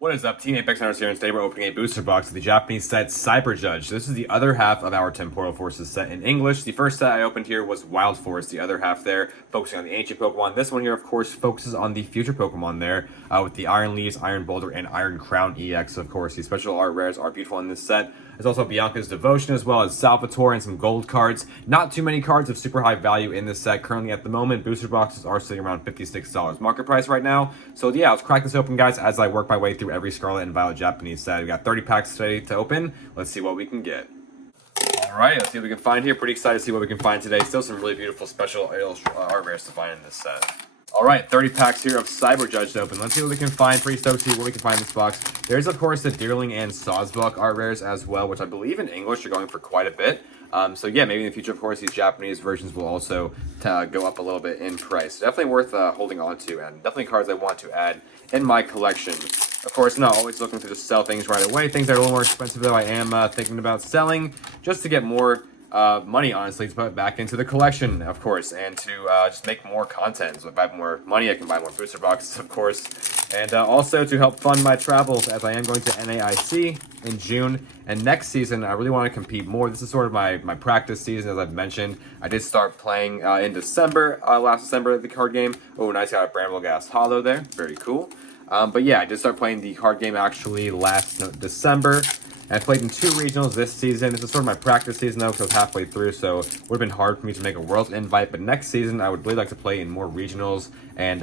What is up, Team Apex Hunters here, and today we're opening a booster box of the Japanese set Cyber Judge. This is the other half of our Temporal Forces set in English. The first set I opened here was Wild Force, the other half there, focusing on the ancient Pokemon. This one here, of course, focuses on the future Pokemon there, with the Iron Leaves, Iron Boulder, and Iron Crown EX, of course. The special art rares are beautiful in this set. There's also Bianca's Devotion, as well as Salvatore and some gold cards. Not too many cards of super high value in this set. Currently at the moment, booster boxes are sitting around $56 market price right now. So yeah, let's crack this open, guys, as I work my way through every Scarlet and Violet Japanese set. We got 30 packs today to open. Let's see what we can get. Alright, let's see what we can find here. Pretty excited to see what we can find today. Still some really beautiful special art rares to find in this set. Alright, 30 packs here of Cyber Judge to open. Let's see what we can find. Pretty stoked to see what we can find in this box. There's, of course, the Deerling and Sawsbuck art rares as well, which I believe in English are going for quite a bit. So yeah, maybe in the future, of course, these Japanese versions will also go up a little bit in price. Definitely worth holding on to, and definitely cards I want to add in my collection. Of course, not always looking to just sell things right away. Things that are a little more expensive, though, I am thinking about selling just to get more money, honestly, to put back into the collection, of course, and to just make more content. So if I have more money, I can buy more booster boxes, of course, and also to help fund my travels, as I am going to NAIC in June, and next season I really want to compete more. This is sort of my practice season, as I've mentioned. I did start playing in December, last December, the card game. Oh, nice, got a Brambleghast Hollow there, very cool. But yeah, I did start playing the card game actually last December. I played in 2 regionals this season. This is sort of my practice season, though, because I was halfway through, so it would have been hard for me to make a Worlds invite. But next season, I would really like to play in more regionals and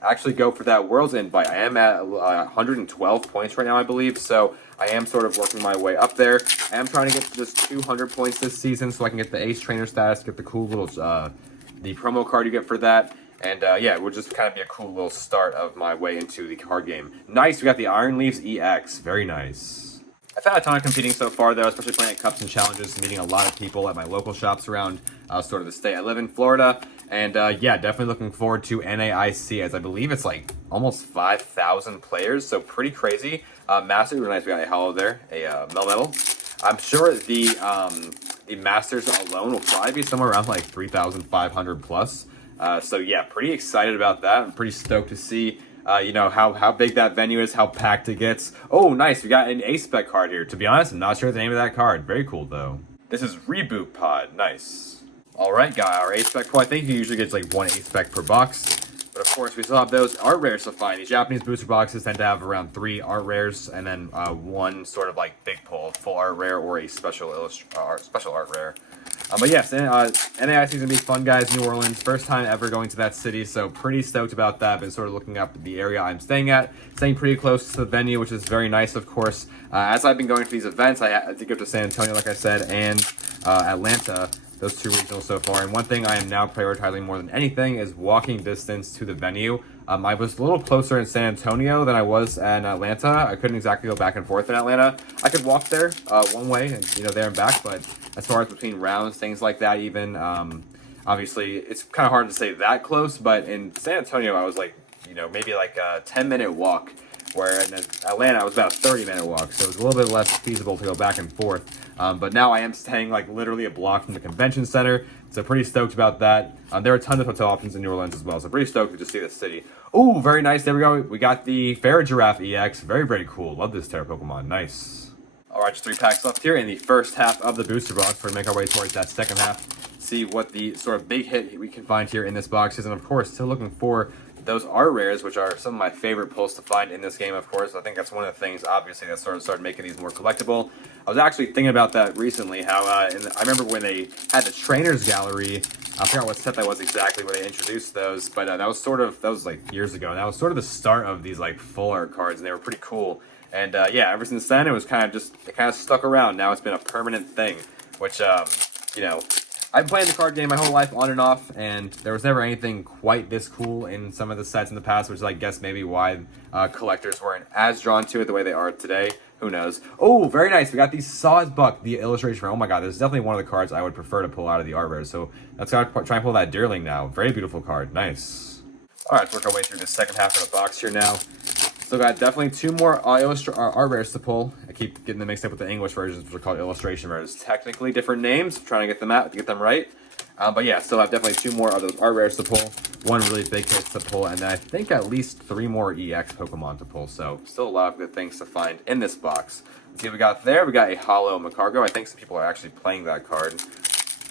actually go for that Worlds invite. I am at 112 points right now, I believe, so I am sort of working my way up there. I am trying to get to just 200 points this season so I can get the Ace Trainer status, get the cool little the promo card you get for that. And yeah, it would just kind of be a cool little start of my way into the card game. Nice, we got the Iron Leaves EX. Very nice. I've had a ton of competing so far, though, especially playing at Cups and Challenges, meeting a lot of people at my local shops around sort of the state I live in, Florida. And yeah, definitely looking forward to NAIC, as I believe it's like almost 5,000 players, so pretty crazy. Masters, really nice, we got a hollow there, a Melmetal. I'm sure the Masters alone will probably be somewhere around like 3,500 plus. So yeah, pretty excited about that. I'm pretty stoked to see you know, how big that venue is, how packed it gets. Oh, nice. We got an A-Spec card here. To be honest, I'm not sure the name of that card. Very cool, though. This is Reboot Pod. Nice. All right, got our A-Spec pull. I think you usually get like 1 A-Spec per box. But, of course, we still have those art rares to find. These Japanese booster boxes tend to have around 3 art rares and then 1 sort of like big pull, full art rare or a special art rare. But yes, NAIC is going to be fun, guys. New Orleans, first time ever going to that city, so pretty stoked about that. Been sort of looking up the area I'm staying at, staying pretty close to the venue, which is very nice, of course. As I've been going to these events, I did go to San Antonio, like I said, and Atlanta, those 2 regionals so far. And one thing I am now prioritizing more than anything is walking distance to the venue. I was a little closer in San Antonio than I was in Atlanta. I couldn't exactly go back and forth in Atlanta. I could walk there one way and, you know, there and back, but as far as between rounds, things like that even, obviously, it's kind of hard to say that close, but in San Antonio, I was like, you know, maybe like a 10-minute walk, where in Atlanta, I was about a 30-minute walk, so it was a little bit less feasible to go back and forth. But now I am staying like literally a block from the convention center, so pretty stoked about that. There are tons of hotel options in New Orleans as well, so pretty stoked to just see the city. Oh, very nice. There we go. We got the Fair Giraffe EX. Very, very cool. Love this Terra Pokemon. Nice. All right, just 3 packs left here in the first half of the booster box. We're going to make our way towards that second half, see what the sort of big hit we can find here in this box is. And, of course, still looking for those art rares, which are some of my favorite pulls to find in this game, of course. I think that's one of the things, obviously, that sort of started making these more collectible. I was actually thinking about that recently, how I remember when they had the Trainers Gallery. I forgot what set that was exactly where they introduced those, but that was like years ago. And that was sort of the start of these like full art cards, and they were pretty cool. And yeah, ever since then, it kind of stuck around. Now it's been a permanent thing, which, you know, I've played the card game my whole life on and off, and there was never anything quite this cool in some of the sets in the past, which is, I guess, maybe why collectors weren't as drawn to it the way they are today. Who knows? Oh, very nice. We got the Sawsbuck, the illustration. Oh my god, this is definitely one of the cards I would prefer to pull out of the art rare. So let's try and pull that Deerling now. Very beautiful card. Nice. All right, let's work our way through the second half of the box here now. Still got definitely 2 more art rares to pull. I keep getting them mixed up with the English versions, which are called illustration rares. Technically different names. I'm trying to get them right. But yeah, still have definitely 2 more of those art rares to pull, 1 really big hit to pull, and then I think at least 3 more EX Pokemon to pull. So still a lot of good things to find in this box. Let's see what we got there. We got a Hollow Macargo. I think some people are actually playing that card.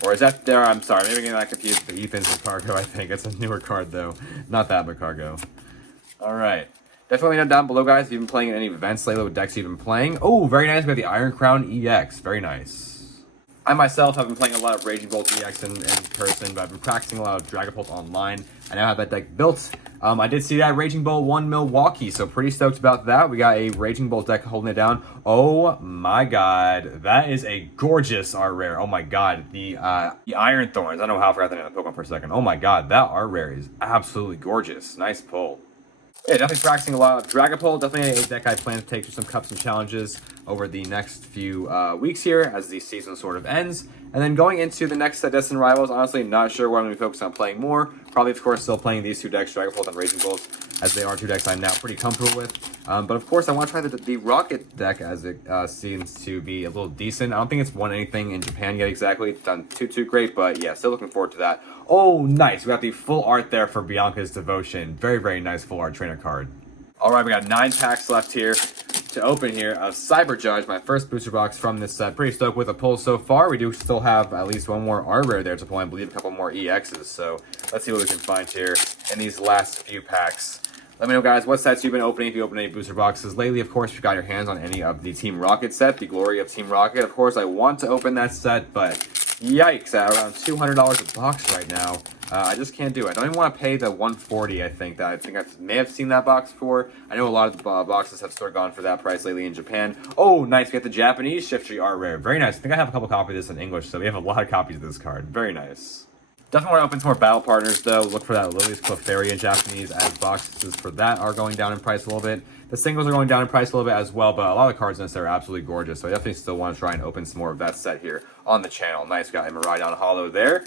Or is that there? I'm sorry, maybe I'm getting that confused with Ethan's Macargo. I think it's a newer card though, not that Macargo. All right. Definitely let me know down below, guys, if you've been playing in any events lately, what decks you've been playing. Oh, very nice. We got the Iron Crown EX. Very nice. I myself have been playing a lot of Raging Bolt EX in person, but I've been practicing a lot of Dragapult online. I now have that deck built. I did see that Raging Bolt won Milwaukee, so pretty stoked about that. We got a Raging Bolt deck holding it down. Oh my god, that is a gorgeous art rare. Oh my god, the Iron Thorns. I don't know how I forgot the name of the Pokemon for a second. Oh my god, that art rare is absolutely gorgeous. Nice pull. Yeah, definitely practicing a lot of Dragapult. Definitely a deck I plan to take to some cups and challenges over the next few weeks here as the season sort of ends. And then going into the next Destined Rivals, honestly, not sure what I'm going to be focused on playing more. Probably, of course, still playing these 2 decks, Dragapult and Raging Bolt, as they are 2 decks I'm now pretty comfortable with. But of course, I want to try the Rocket deck as it seems to be a little decent. I don't think it's won anything in Japan yet exactly. It's done too great, but yeah, still looking forward to that. Oh, nice. We got the full art there for Bianca's Devotion. Very, very nice full art trainer card. All right, we got 9 packs left here to open here of Cyber Judge, my first booster box from this set. Pretty stoked with the pull so far. We do still have at least 1 more art rare there to pull. I believe a couple more EXs. So let's see what we can find here in these last few packs. Let me know, guys, what sets you've been opening, if you opened any booster boxes lately. Of course, if you got your hands on any of the Team Rocket set, the Glory of Team Rocket. Of course, I want to open that set, but yikes, at around $200 a box right now. I just can't do it. I don't even want to pay the $140, I think I may have seen that box before. I know a lot of the boxes have sort of gone for that price lately in Japan. Oh, nice. We got the Japanese Shiftry art rare. Very nice. I think I have a couple copies of this in English, so we have a lot of copies of this card. Very nice. Definitely want to open some more battle partners, though. Look for that Lily's Clefairy in Japanese, as boxes for that are going down in price a little bit. The singles are going down in price a little bit as well, but a lot of the cards in this are absolutely gorgeous, so I definitely still want to try and open some more of that set here on the channel. Nice, got a Miraidon Hollow there.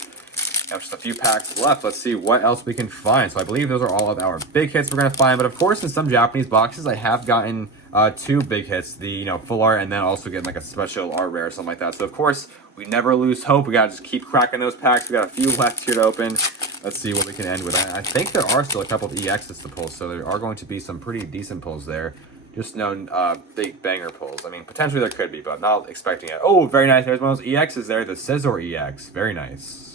Now just a few packs left. Let's see what else we can find. So I believe those are all of our big hits we're going to find, but of course in some Japanese boxes I have gotten 2 big hits, the full art, and then also getting like a special art rare or something like that. So of course we never lose hope. We gotta just keep cracking those packs. We got a few left here to open. Let's see what we can end with. I think there are still a couple of EXs to pull, so there are going to be some pretty decent pulls there. Just no big banger pulls. I mean, potentially there could be, but not expecting it. Oh, very nice. There's one of those EXs there, the Scizor EX. Very nice.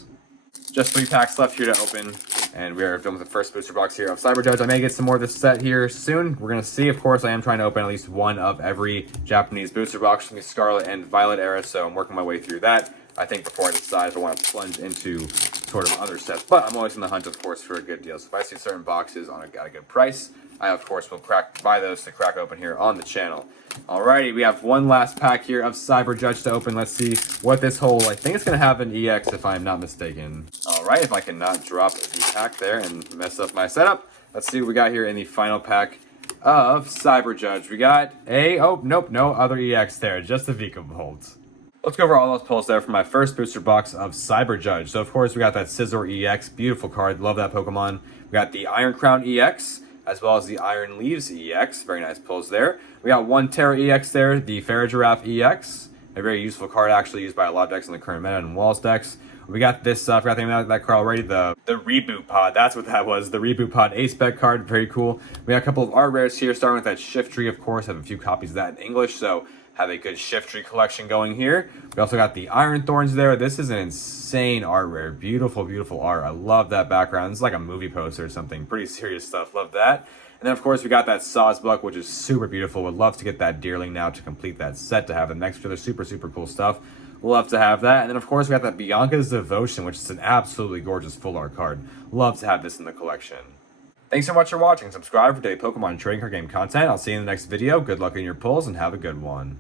Just 3 packs left here to open, and we are done with the first booster box here of Cyber Judge. I may get some more of this set here soon. We're going to see. Of course, I am trying to open at least 1 of every Japanese booster box from the Scarlet and Violet era, so I'm working my way through that. I think before I decide if I want to plunge into sort of other sets, but I'm always in the hunt, of course, for a good deal. So if I see certain boxes at a good price, I, of course, will buy those to crack open here on the channel. Alrighty, we have 1 last pack here of Cyber Judge to open. Let's see what this whole, I think it's going to have an EX if I'm not mistaken. Alright, if I cannot drop the pack there and mess up my setup. Let's see what we got here in the final pack of Cyber Judge. We got oh, nope, no other EX there, just the Vikavolt. Let's go over all those pulls there for my first booster box of Cyber Judge. So, of course, we got that Scizor EX. Beautiful card. Love that Pokemon. We got the Iron Crown EX, as well as the Iron Leaves EX. Very nice pulls there. We got 1 Terra EX there, the Ferrigiraffe EX. A very useful card, actually, used by a lot of decks in the current meta and Walls decks. We got this, I forgot the name of that card already, the Reboot Pod. That's what that was, the Reboot Pod Ace-Spec card. Very cool. We got a couple of art rares here, starting with that Shiftry, of course. I have a few copies of that in English, so have a good Shiftry collection going here. We also got the Iron Thorns there. This is an insane art rare. Beautiful, beautiful art. I love that background. It's like a movie poster or something. Pretty serious stuff. Love that. And then, of course, we got that Sawsbuck, which is super beautiful. Would love to get that Deerling now to complete that set, to have the next other super, super cool stuff. Love to have that. And then, of course, we got that Bianca's Devotion, which is an absolutely gorgeous full art card. Love to have this in the collection. Thanks so much for watching. Subscribe for daily Pokemon trading card game content. I'll see you in the next video. Good luck in your pulls and have a good one.